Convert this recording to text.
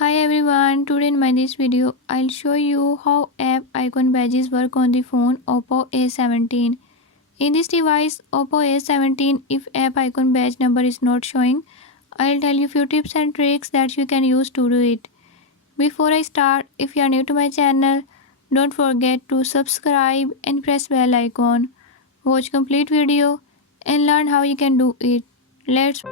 Hi everyone, today in my this video I'll show you how app icon badges work on the phone Oppo A17. In this device Oppo A17, if app icon badge number is not showing, I'll tell you few tips and tricks that you can use to do it. Before I start, if you are new to my channel, don't forget to subscribe and press bell icon. Watch complete video and learn how you can do it. Let's